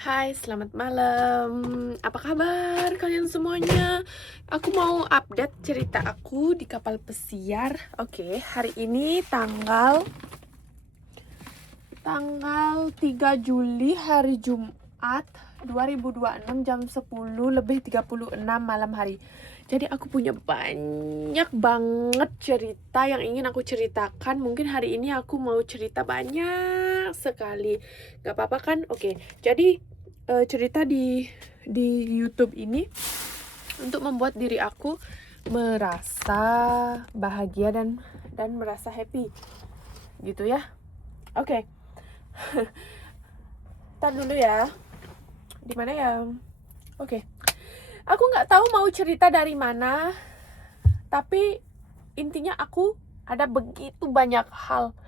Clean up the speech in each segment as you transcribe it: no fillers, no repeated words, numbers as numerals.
Hai, selamat malam. Apa kabar kalian semuanya? Aku mau update cerita aku di kapal pesiar. Oke, hari ini tanggal 3 Juli hari Jumat 2026 jam 10:36 malam hari. Jadi aku punya banyak banget cerita yang ingin aku ceritakan. Mungkin hari ini aku mau cerita banyak sekali. Gak apa-apa kan? Oke. Jadi cerita di YouTube ini untuk membuat diri aku merasa bahagia dan merasa happy. Gitu ya. Oke. Tar dulu ya. Di mana ya? Oke. Aku nggak tahu mau cerita dari mana, tapi intinya aku ada begitu banyak hal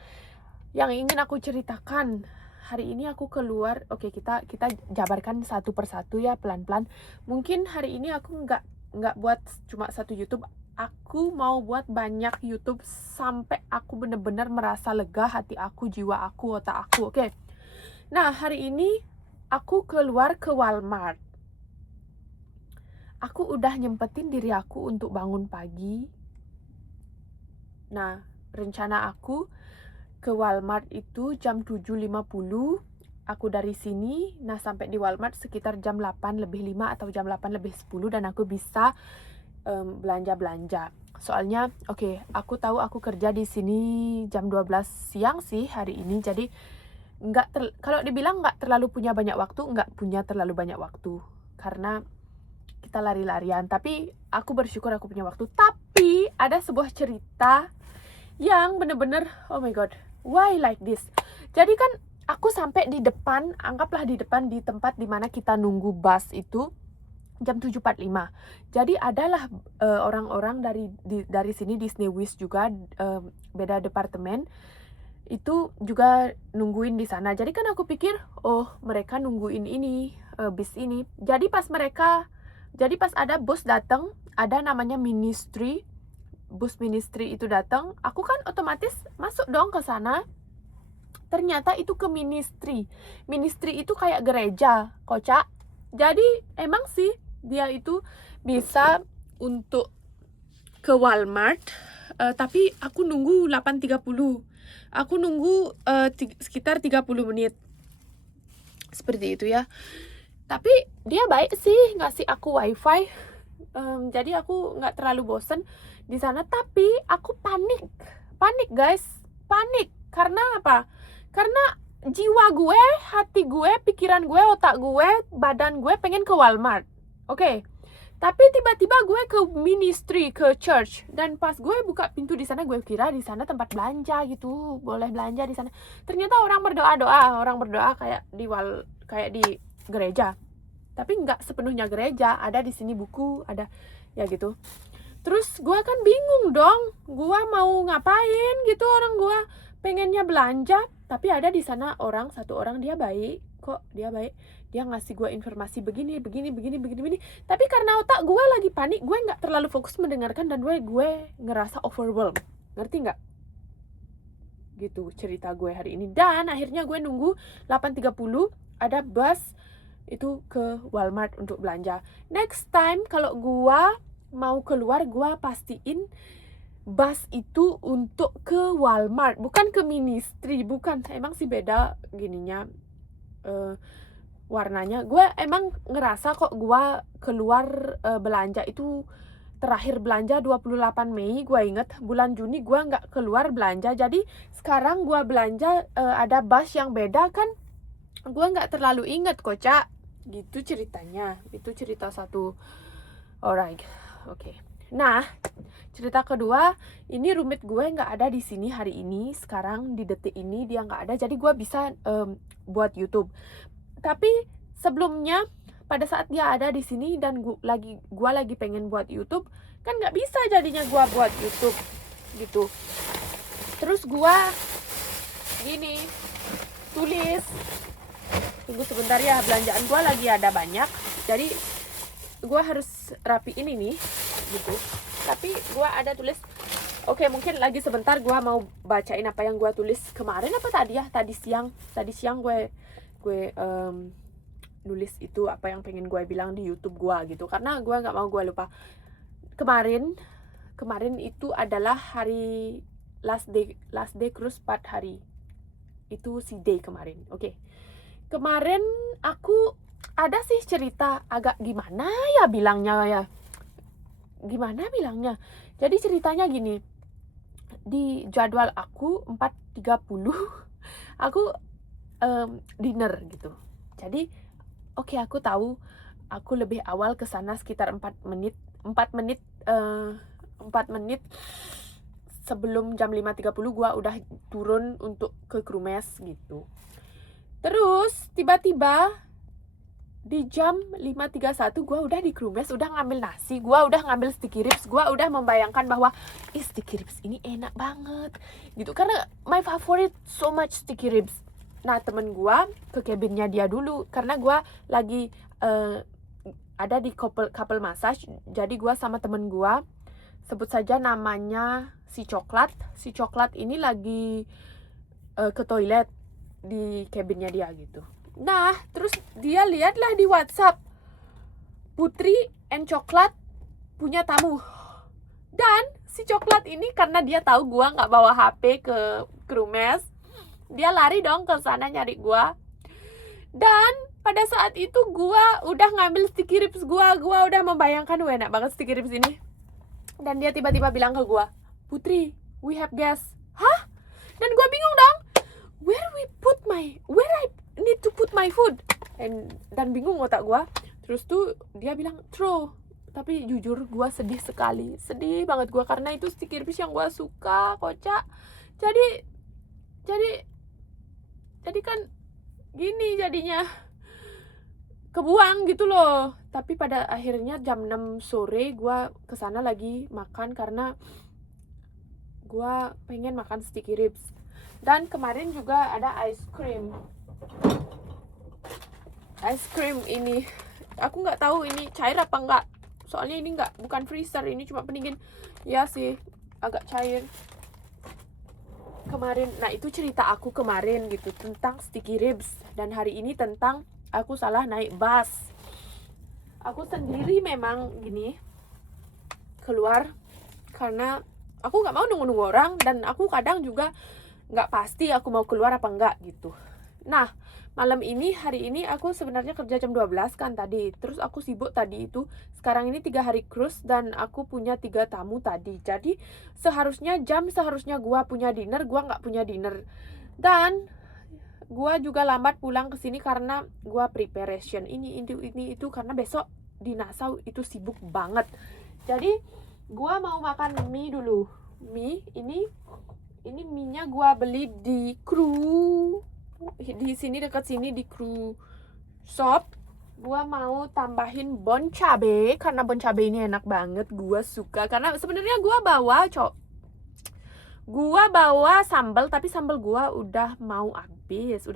yang ingin aku ceritakan. Hari ini aku keluar. Oke, kita jabarkan satu persatu ya, pelan-pelan. Mungkin hari ini aku nggak buat cuma satu YouTube. Aku mau buat banyak YouTube sampai aku bener-bener merasa lega hati aku, jiwa aku, otak aku. Oke. Nah, hari ini aku keluar ke Walmart. Aku udah nyempetin diri aku untuk bangun pagi. Nah, rencana aku ke Walmart itu jam 7:50. Aku dari sini, nah sampai di Walmart sekitar jam 8:05 atau jam 8:10 dan aku bisa belanja-belanja. Soalnya, oke, aku tahu aku kerja di sini jam 12 siang sih hari ini. Jadi kalau dibilang nggak terlalu punya banyak waktu, nggak punya terlalu banyak waktu karena kita lari-larian. Tapi aku bersyukur aku punya waktu. Tapi ada sebuah cerita yang bener-bener oh my god, why like this. Jadi kan aku sampai di depan, anggaplah di depan di tempat dimana kita nunggu bus itu jam 7:45. Jadi adalah orang-orang dari sini Disney Wish juga, beda departemen, itu juga nungguin di sana. Jadi kan aku pikir, oh mereka nungguin ini, bis ini. Jadi pas ada bus datang, ada namanya ministry, bus ministry itu datang, aku kan otomatis masuk dong ke sana. Ternyata itu ke ministry. Ministry itu kayak gereja, kocak. Jadi emang sih dia itu bisa untuk ke Walmart, tapi aku nunggu 8:30. Aku nunggu sekitar 30 menit. Seperti itu ya. Tapi dia baik sih, ngasih aku wifi. Jadi aku nggak terlalu bosen di sana. Tapi aku panik guys, panik. Karena apa? Karena jiwa gue, hati gue, pikiran gue, otak gue, badan gue pengen ke Walmart. Oke. Tapi tiba-tiba gue ke ministry, ke church, dan pas gue buka pintu di sana, gue kira di sana tempat belanja gitu, boleh belanja di sana. Ternyata orang berdoa kayak di gereja. Tapi nggak sepenuhnya gereja, ada di sini buku, ada ya gitu. Terus gue kan bingung dong, gue mau ngapain gitu, orang gue pengennya belanja, tapi ada di sana satu orang dia baik kok, dia ngasih gue informasi begini. Tapi karena otak gue lagi panik, gue nggak terlalu fokus mendengarkan dan gue ngerasa overwhelmed, ngerti nggak? Gitu cerita gue hari ini. Dan akhirnya gue nunggu 8:30 ada bus itu ke Walmart untuk belanja. Next time kalau gue mau keluar, gue pastiin bus itu untuk ke Walmart, bukan ke ministry. Bukan, emang sih beda gininya, warnanya. Gue emang ngerasa kok gue keluar belanja itu, terakhir belanja 28 Mei, gue inget bulan Juni gue nggak keluar belanja. Jadi sekarang gue belanja ada bus yang beda kan, gue nggak terlalu inget kocak. Gitu ceritanya. Itu cerita satu. Alright, oke. Nah, cerita kedua, ini roommate gue nggak ada di sini hari ini. Sekarang di detik ini dia nggak ada, jadi gue bisa buat YouTube. Tapi sebelumnya pada saat dia ada di sini dan gue lagi pengen buat YouTube, kan nggak bisa jadinya gue buat YouTube gitu. Terus gue gini tulis, tunggu sebentar ya, belanjaan gue lagi ada banyak, jadi gue harus rapiin ini gitu. Tapi gue ada tulis, oke, mungkin lagi sebentar gue mau bacain apa yang gue tulis kemarin apa tadi ya, tadi siang gue nulis itu apa yang pengen gue bilang di YouTube gue gitu, karena gue nggak mau gue lupa. Kemarin itu adalah hari last day cruise 4 hari. Itu si day kemarin. Oke. Kemarin aku ada sih cerita agak gimana ya bilangnya. Jadi ceritanya gini. Di jadwal aku 4.30 aku dinner gitu. Jadi oke, aku tahu aku lebih awal ke sana sekitar 4 menit sebelum jam 5.30 gua udah turun untuk ke Krumes gitu. Terus tiba-tiba di jam 5.31 gue udah di Krumes, udah ngambil nasi, gue udah ngambil sticky ribs, gue udah membayangkan bahwa sticky ribs ini enak banget gitu, karena my favorite so much sticky ribs. Nah, temen gue ke cabinnya dia dulu, karena gue lagi ada di couple massage. Jadi gue sama temen gue, sebut saja namanya si Coklat ini lagi ke toilet di cabinnya dia gitu. Nah, terus dia lihatlah di WhatsApp, Putri and Coklat punya tamu. Dan si Coklat ini karena dia tahu gua nggak bawa HP ke Krumes, dia lari dong ke sana nyari gua. Dan pada saat itu gua udah ngambil sticky ribs gua udah membayangkan enak banget sticky ribs ini. Dan dia tiba-tiba bilang ke gua, Putri, we have guests. Hah? Dan gua bingung dong. Where I need to put my food? Dan bingung otak gue. Terus tuh dia bilang throw. Tapi jujur gue sedih sekali, sedih banget gue, karena itu sticky ribs yang gue suka, kocak. Jadi kan gini jadinya, kebuang gitu loh. Tapi pada akhirnya jam 6 sore gue kesana lagi makan, karena gue pengen makan sticky ribs. Dan kemarin juga ada ice cream ini, aku nggak tahu ini cair apa enggak, soalnya ini bukan freezer, ini cuma pendingin. Ya sih, agak cair kemarin. Nah, itu cerita aku kemarin gitu tentang sticky ribs. Dan hari ini tentang aku salah naik bus. Aku sendiri memang gini keluar karena aku nggak mau nunggu orang, dan aku kadang juga nggak pasti aku mau keluar apa enggak gitu. Nah, hari ini aku sebenarnya kerja jam 12 kan tadi. Terus aku sibuk tadi itu. Sekarang ini 3 hari cruise dan aku punya 3 tamu tadi. Jadi seharusnya gua punya dinner, gua nggak punya dinner. Dan gua juga lambat pulang ke sini karena gua preparation ini itu karena besok di Nassau itu sibuk banget. Jadi gua mau makan mie dulu. Mie ini mie-nya gua beli di di sini, dekat sini di Crew Shop. Gua mau tambahin bon cabe karena bon cabe ini enak banget, gua suka. Karena sebenarnya gua bawa sambal, tapi sambal gua udah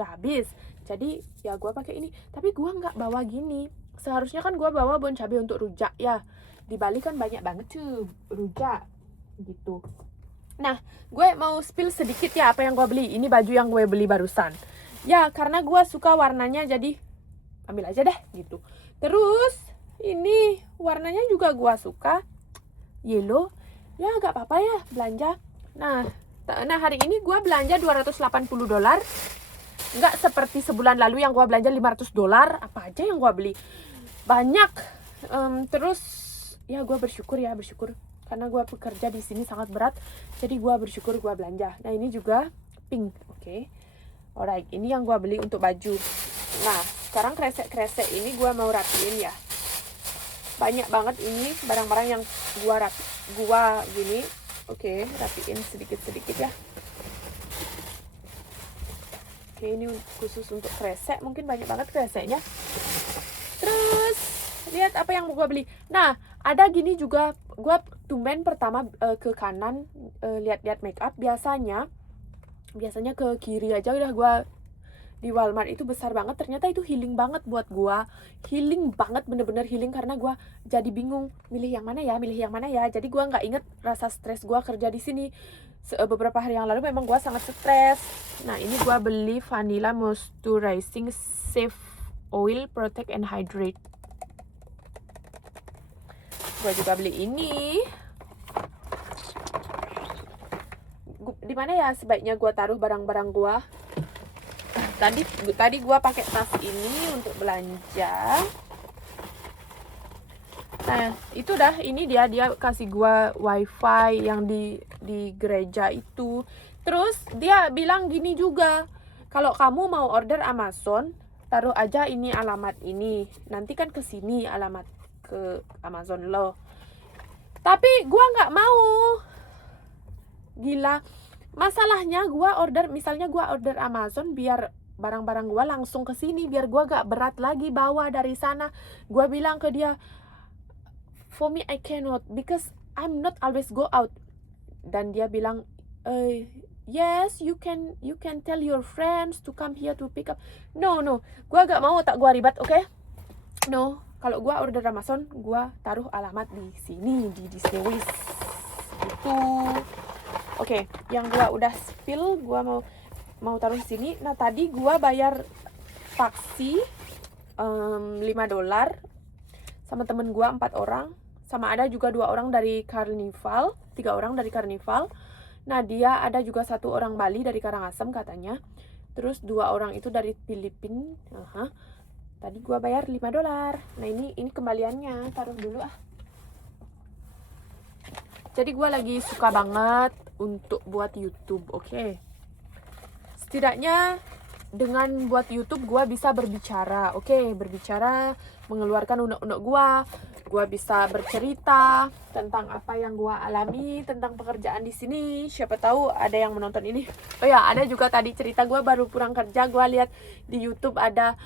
habis. Jadi ya gua pakai ini, tapi gua nggak bawa gini. Seharusnya kan gua bawa bon cabe untuk rujak ya. Di Bali kan banyak banget tuh rujak gitu. Nah, gue mau spill sedikit ya apa yang gue beli. Ini baju yang gue beli barusan. Ya, karena gue suka warnanya, jadi ambil aja deh gitu. Terus, ini warnanya juga gue suka. Yellow. Ya, gak apa-apa ya belanja. Nah, hari ini gue belanja $280. Nggak seperti sebulan lalu yang gue belanja $500. Apa aja yang gue beli. Banyak. Terus, ya gue bersyukur. Karena gue bekerja di sini sangat berat, jadi gue bersyukur gue belanja. Nah, ini juga pink, oke. Alright, ini yang gue beli untuk baju. Nah, sekarang kresek ini gue mau rapiin ya. Banyak banget ini barang-barang yang gue gini. Oke, rapiin sedikit-sedikit ya. Oke, ini khusus untuk kresek, mungkin banyak banget kreseknya. Terus lihat apa yang mau gue beli. Nah, ada gini juga, gue tumben pertama ke kanan lihat-lihat make up. Biasanya ke kiri aja udah gue di Walmart itu besar banget. Ternyata itu healing banget buat gue. Healing banget, bener-bener healing, karena gue jadi bingung milih yang mana ya. Jadi gue nggak inget rasa stres gue kerja di sini. Beberapa hari yang lalu memang gue sangat stres. Nah, ini gue beli Vanilla Moisturizing Safe Oil Protect and Hydrate. Gue juga beli ini. Di mana ya sebaiknya gue taruh barang-barang gue? Tadi gue pakai tas ini untuk belanja. Nah, itu dah, ini dia kasih gua wifi yang di gereja itu. Terus dia bilang gini juga, kalau kamu mau order Amazon, taruh aja ini alamat ini. Nanti kan ke sini alamat ke Amazon lo. Tapi gua nggak mau. Gila. Masalahnya misalnya gua order Amazon biar barang-barang gua langsung ke sini, biar gua gak berat lagi bawa dari sana. Gua bilang ke dia, for me I cannot because I'm not always go out. Dan dia bilang, yes, you can tell your friends to come here to pick up. No, gua gak mau tak gua ribet, oke? No, kalau gua order Amazon, gua taruh alamat di sini di Disney Wish. Itu. Oke, yang gua udah spill, gua mau taruh di sini. Nah, tadi gua bayar taksi $5 sama temen gua 4 orang. Sama ada juga 2 orang dari Carnival, 3 orang dari Carnival. Nah, dia ada juga 1 orang Bali dari Karangasem katanya. Terus 2 orang itu dari Filipina. Tadi gua bayar $5. Nah, ini kembaliannya, taruh dulu ah. Jadi gua lagi suka banget untuk buat YouTube, oke? Setidaknya dengan buat YouTube gua bisa berbicara, oke? Berbicara, mengeluarkan unek-unek gua bisa bercerita tentang apa yang gua alami, tentang pekerjaan di sini. Siapa tahu ada yang menonton ini. Oh ya, ada juga tadi cerita gua baru pulang kerja, gua lihat di YouTube ada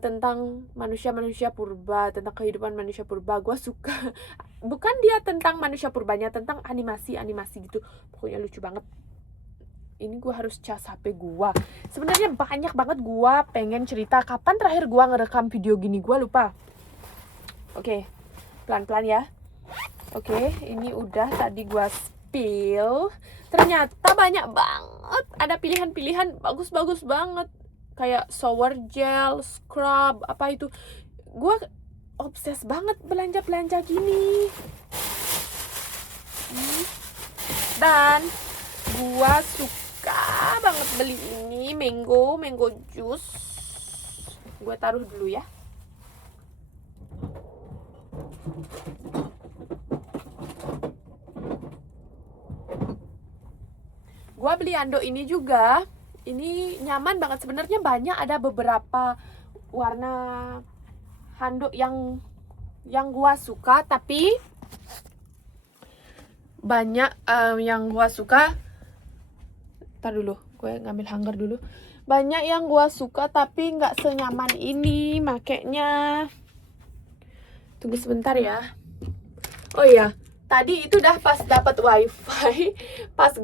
tentang manusia purba, tentang kehidupan manusia purba. Gua suka. Bukan dia tentang manusia purbanya, tentang animasi gitu. Pokoknya lucu banget. Ini gua harus cas HP gua. Sebenarnya banyak banget gua pengen cerita. Kapan terakhir gua ngerekam video gini, gua lupa. Oke, pelan-pelan ya. Oke, ini udah tadi gua spill. Ternyata banyak banget. Ada pilihan-pilihan bagus-bagus banget. Kayak shower gel, scrub, apa itu. Gua obses banget belanja-belanja gini. Dan gua suka banget beli ini, mango juice. Gua taruh dulu ya. Gua beli handuk ini juga. Ini nyaman banget. Sebenarnya banyak, ada beberapa warna handuk yang gua suka, tapi banyak yang gua suka. Ntar dulu, gue ngambil hanger dulu. Banyak yang gua suka tapi nggak senyaman ini makanya. Tunggu sebentar ya. Oh iya, tadi itu dah pas dapat wifi, pas